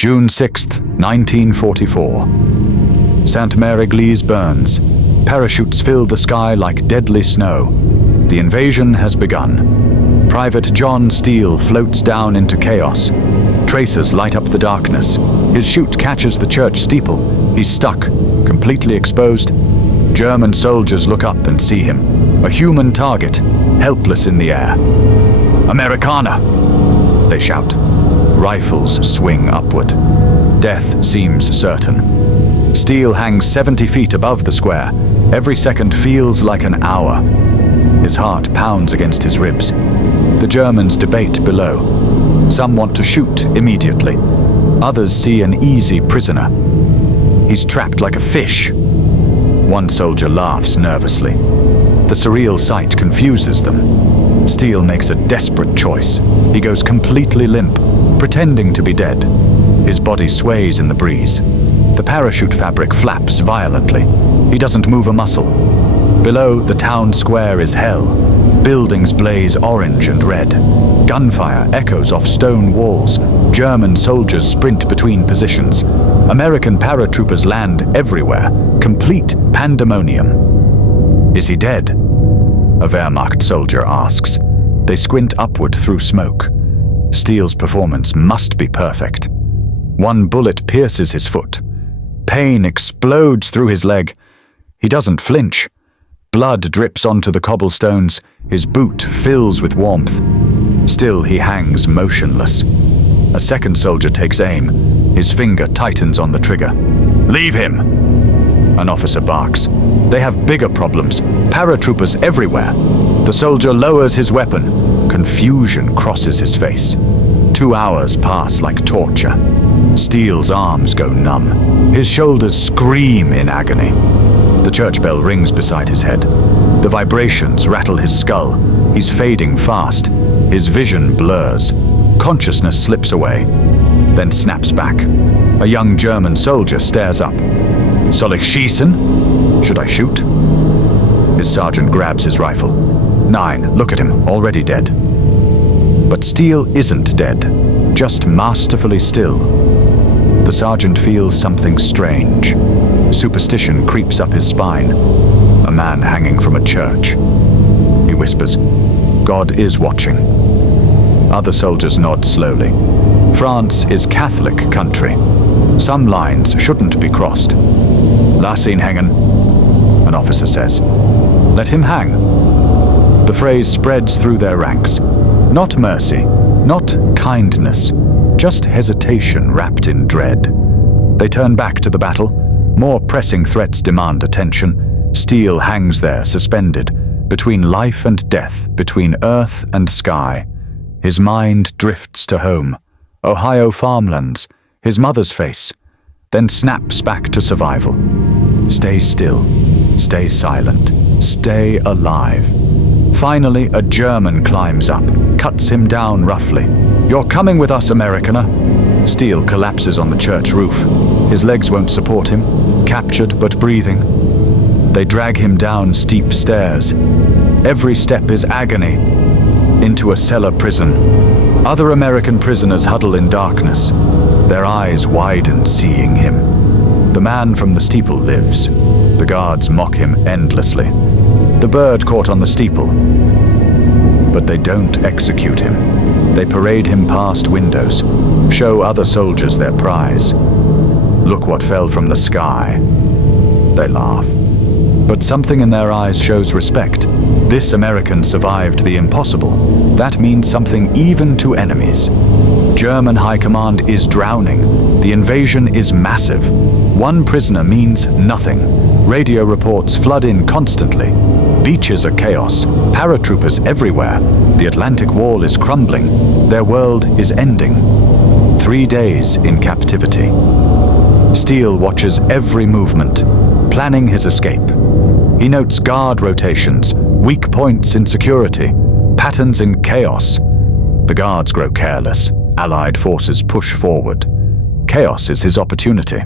June 6th, 1944. Sainte-Mère-Église burns. Parachutes fill the sky like deadly snow. The invasion has begun. Private John Steele floats down into chaos. Tracers light up the darkness. His chute catches the church steeple. He's stuck, completely exposed. German soldiers look up and see him. A human target, helpless in the air. "Americana!" they shout. Rifles swing upward. Death seems certain. Steele hangs 70 feet above the square. Every second feels like an hour. His heart pounds against his ribs. The Germans debate below. Some want to shoot immediately. Others see an easy prisoner. He's trapped like a fish. One soldier laughs nervously. The surreal sight confuses them. Steele makes a desperate choice. He goes completely limp, pretending to be dead. His body sways in the breeze. The parachute fabric flaps violently. He doesn't move a muscle. Below, the town square is hell. Buildings blaze orange and red. Gunfire echoes off stone walls. German soldiers sprint between positions. American paratroopers land everywhere. Complete pandemonium. "Is he dead?" a Wehrmacht soldier asks. They squint upward through smoke. Steele's performance must be perfect. One bullet pierces his foot. Pain explodes through his leg. He doesn't flinch. Blood drips onto the cobblestones. His boot fills with warmth. Still, he hangs motionless. A second soldier takes aim. His finger tightens on the trigger. "Leave him!" an officer barks. They have bigger problems. Paratroopers everywhere. The soldier lowers his weapon. Confusion crosses his face. 2 hours pass like torture. Steele's arms go numb. His shoulders scream in agony. The church bell rings beside his head. The vibrations rattle his skull. He's fading fast. His vision blurs. Consciousness slips away, then snaps back. A young German soldier stares up. "Soll ich schießen?" Should I shoot? His sergeant grabs his rifle. "9, look at him, already dead." But Steele isn't dead, just masterfully still. The sergeant feels something strange. Superstition creeps up his spine. A man hanging from a church. He whispers, "God is watching." Other soldiers nod slowly. France is Catholic country. Some lines shouldn't be crossed. "Lass ihn hängen," an officer says. "Let him hang." The phrase spreads through their ranks. Not mercy, not kindness, just hesitation wrapped in dread. They turn back to the battle. More pressing threats demand attention. Steele hangs there, suspended, between life and death, between earth and sky. His mind drifts to home. Ohio farmlands, his mother's face, then snaps back to survival. Stay still, stay silent, stay alive. Finally, a German climbs up, cuts him down roughly. "You're coming with us, Americana." Steele collapses on the church roof. His legs won't support him, captured but breathing. They drag him down steep stairs. Every step is agony. Into a cellar prison. Other American prisoners huddle in darkness. Their eyes widen, seeing him. The man from the steeple lives. The guards mock him endlessly. The bird caught on the steeple. But they don't execute him. They parade him past windows, show other soldiers their prize. "Look what fell from the sky." They laugh. But something in their eyes shows respect. This American survived the impossible. That means something even to enemies. German high command is drowning. The invasion is massive. One prisoner means nothing. Radio reports flood in constantly. Beaches are chaos. Paratroopers everywhere. The Atlantic Wall is crumbling. Their world is ending. 3 days in captivity. Steele watches every movement, planning his escape. He notes guard rotations, weak points in security, patterns in chaos. The guards grow careless. Allied forces push forward. Chaos is his opportunity.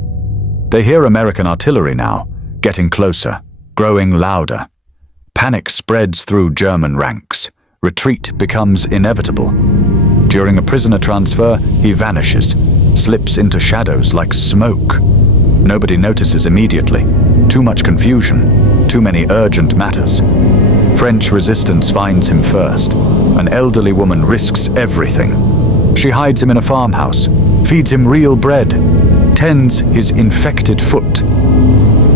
They hear American artillery now, getting closer, growing louder. Panic spreads through German ranks. Retreat becomes inevitable. During a prisoner transfer, he vanishes. slips into shadows like smoke. Nobody notices immediately. Too much confusion, too many urgent matters. French resistance finds him first. An elderly woman risks everything. She hides him in a farmhouse, feeds him real bread, tends his infected foot.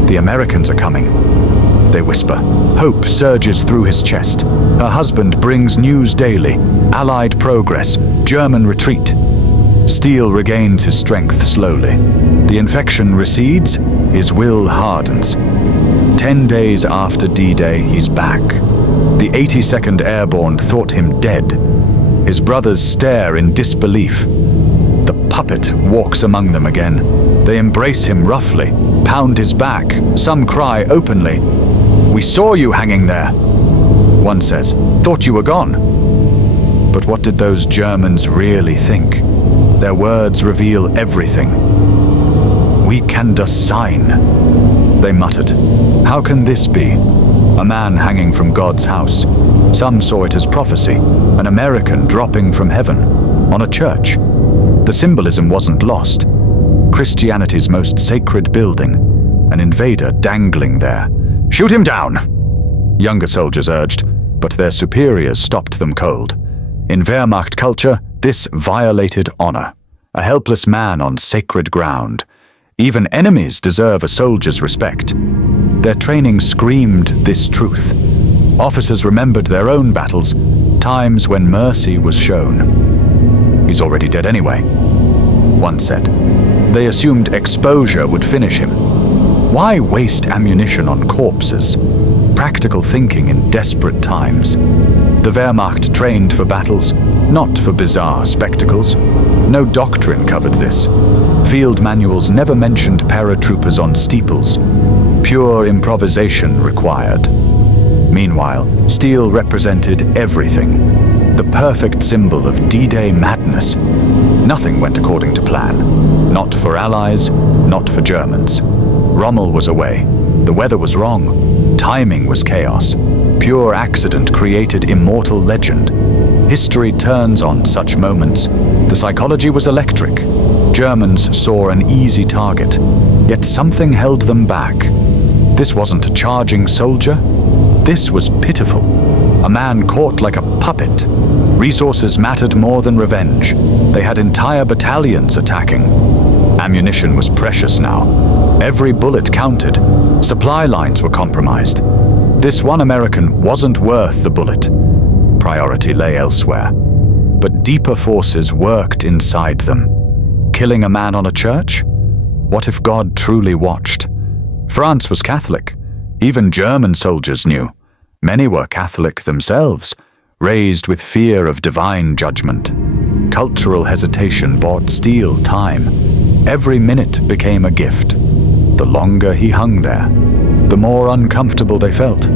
The Americans are coming, they whisper. Hope surges through his chest. Her husband brings news daily. Allied progress, German retreat. Steele regains his strength slowly. The infection recedes, his will hardens. 10 days after D-Day, he's back. The 82nd Airborne thought him dead. His brothers stare in disbelief. The puppet walks among them again. They embrace him roughly, pound his back. Some cry openly, "We saw you hanging there." One says, "Thought you were gone." But what did those Germans really think? Their words reveal everything. "We can das sein," they muttered. How can this be? A man hanging from God's house. Some saw it as prophecy, an American dropping from heaven, on a church. The symbolism wasn't lost. Christianity's most sacred building, an invader dangling there. "Shoot him down!" Younger soldiers urged, but their superiors stopped them cold. In Wehrmacht culture, this violated honor. A helpless man on sacred ground. Even enemies deserve a soldier's respect. Their training screamed this truth. Officers remembered their own battles, times when mercy was shown. "He's already dead anyway," one said. They assumed exposure would finish him. Why waste ammunition on corpses? Practical thinking in desperate times. The Wehrmacht trained for battles, not for bizarre spectacles. No doctrine covered this. Field manuals never mentioned paratroopers on steeples. Pure improvisation required. Meanwhile, Steele represented everything. The perfect symbol of D-Day madness. Nothing went according to plan. Not for Allies, not for Germans. Rommel was away. The weather was wrong. Timing was chaos. Pure accident created immortal legend. History turns on such moments. The psychology was electric. Germans saw an easy target, yet something held them back. This wasn't a charging soldier. This was pitiful. A man caught like a puppet. Resources mattered more than revenge. They had entire battalions attacking. Ammunition was precious now. Every bullet counted. Supply lines were compromised. This one American wasn't worth the bullet. Priority lay elsewhere. But deeper forces worked inside them. Killing a man on a church? What if God truly watched? France was Catholic. Even German soldiers knew. Many were Catholic themselves, raised with fear of divine judgment. Cultural hesitation bought Steele time. Every minute became a gift. The longer he hung there, the more uncomfortable they felt.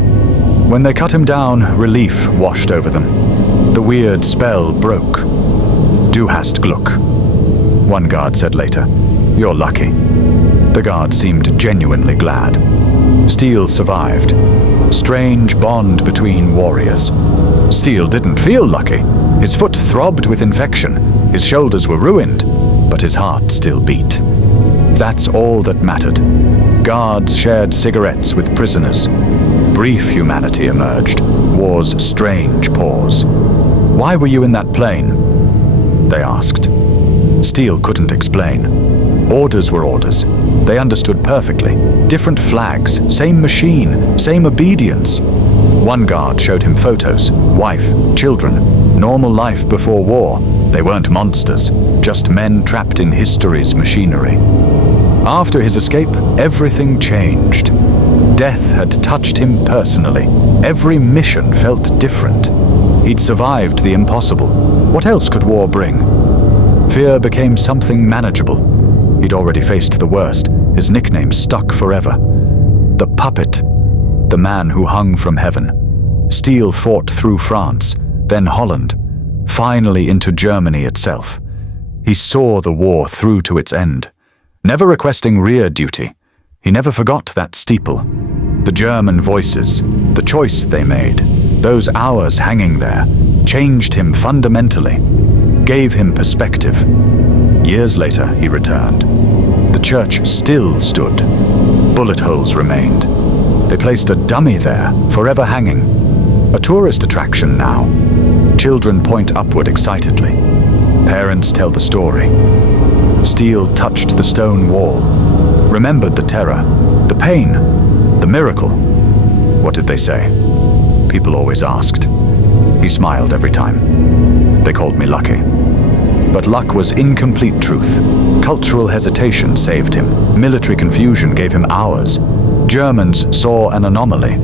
When they cut him down, relief washed over them. The weird spell broke. "Du hast Glück," one guard said later. "You're lucky." The guard seemed genuinely glad. Steele survived. Strange bond between warriors. Steele didn't feel lucky. His foot throbbed with infection. His shoulders were ruined, but his heart still beat. That's all that mattered. Guards shared cigarettes with prisoners. Brief humanity emerged. War's strange pause. "Why were you in that plane?" they asked. Steele couldn't explain. Orders were orders. They understood perfectly. Different flags, same machine, same obedience. One guard showed him photos, wife, children, normal life before war. They weren't monsters, just men trapped in history's machinery. After his escape, everything changed. Death had touched him personally. Every mission felt different. He'd survived the impossible. What else could war bring? Fear became something manageable. He'd already faced the worst. His nickname stuck forever. The puppet. The man who hung from heaven. Steele fought through France, then Holland, finally into Germany itself. He saw the war through to its end. Never requesting rear duty. He never forgot that steeple. The German voices, the choice they made, those hours hanging there, changed him fundamentally, gave him perspective. Years later, he returned. The church still stood. Bullet holes remained. They placed a dummy there, forever hanging. A tourist attraction now. Children point upward excitedly. Parents tell the story. Steele touched the stone wall, remembered the terror, the pain, the miracle. What did they say? People always asked. He smiled every time. They called me lucky. But luck was incomplete truth. Cultural hesitation saved him. Military confusion gave him hours. Germans saw an anomaly.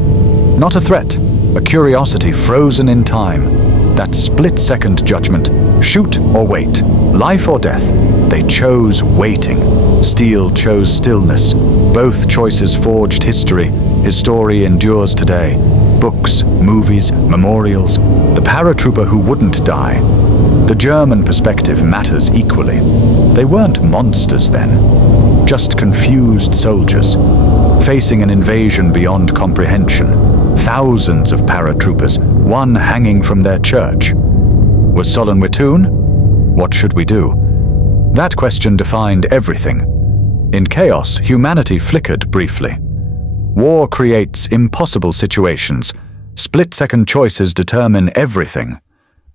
Not a threat, a curiosity frozen in time. That split-second judgment, shoot or wait, life or death. They chose waiting. Steele chose stillness. Both choices forged history. His story endures today. Books, movies, memorials. The paratrooper who wouldn't die. The German perspective matters equally. They weren't monsters then, just confused soldiers, facing an invasion beyond comprehension. Thousands of paratroopers, one hanging from their church. Was Solon Wittoon? What should we do? That question defined everything. In chaos, humanity flickered briefly. War creates impossible situations. Split-second choices determine everything.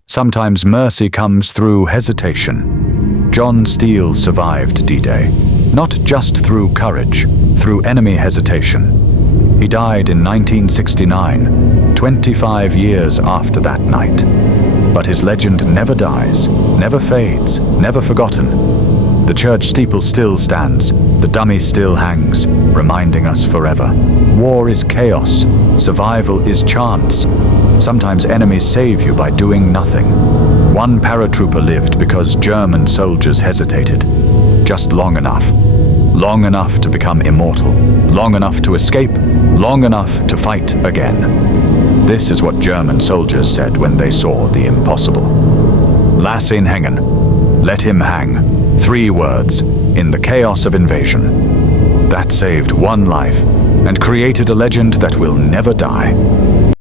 Sometimes mercy comes through hesitation. John Steele survived D-Day, not just through courage, through enemy hesitation. He died in 1969, 25 years after that night. But his legend never dies, never fades, never forgotten. The church steeple still stands, the dummy still hangs, reminding us forever. War is chaos, survival is chance. Sometimes enemies save you by doing nothing. One paratrooper lived because German soldiers hesitated. Just long enough. Long enough to become immortal. Long enough to escape. Long enough to fight again. This is what German soldiers said when they saw the impossible. Lass ihn hängen. Let him hang. 3 words, in the chaos of invasion. That saved one life and created a legend that will never die.